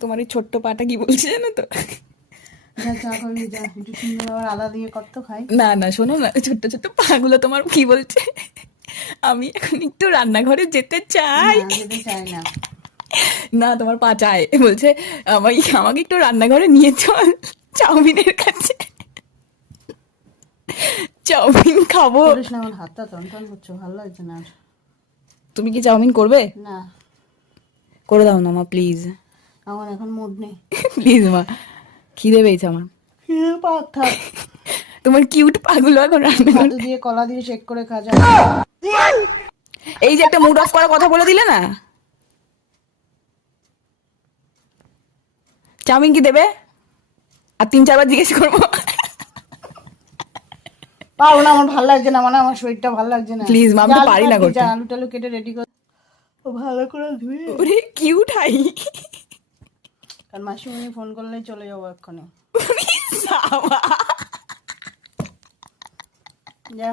তোমার ওই ছোট্ট পাটা কি বলছে জানো তো? যা চা করবি, যা একটু সুন্দর আবার আদা দিয়ে কত খাই। না না, শোনো না, ছোট্ট ছোট্ট পাগুলো তোমার কি বলছে, আমি এখন একটু রান্নাঘরে যেতে চাই। না যেতে চাই না। না, তোমার পা চায়, বলছে আমাকে আমাকে একটু রান্নাঘরে নিয়ে চল, চাউমিনের কাছে, চাউমিন খাবো। করিস না, আমার হাতটা টনটন করছে, ভালো লাগছে না আর। তুমি কি চাউমিন করবে? না, করে দাও না মা, প্লিজ। আমার এখন মুড নেই। প্লিজ মা, খিদে পেয়েছে আমার। খিদে পাক থাক, তোমার কিউট পাগুলো এখন রান্নাঘরে। ছাতু দিয়ে কলা দিয়ে শেক করে খাজা। এই যে একটা মুড অফ করার কথা বলে দিলে না, চাউমিন কি দেবে? আর 3-4 বার জিজ্ঞেস করবো? পারবো না, আমার ভালো লাগছে না, মানে আমার শরীরটা ভালো লাগছে না। প্লিজ মা, আমি তো পারি না করতে। আলু টালু কেটে রেডি কর, ও ভালো করে ধুয়ে। ওরে কিউট হাই। কারণ মাসিমণি ফোন করলেই চলে যাবো এক্ষুনি। সাবা। যা।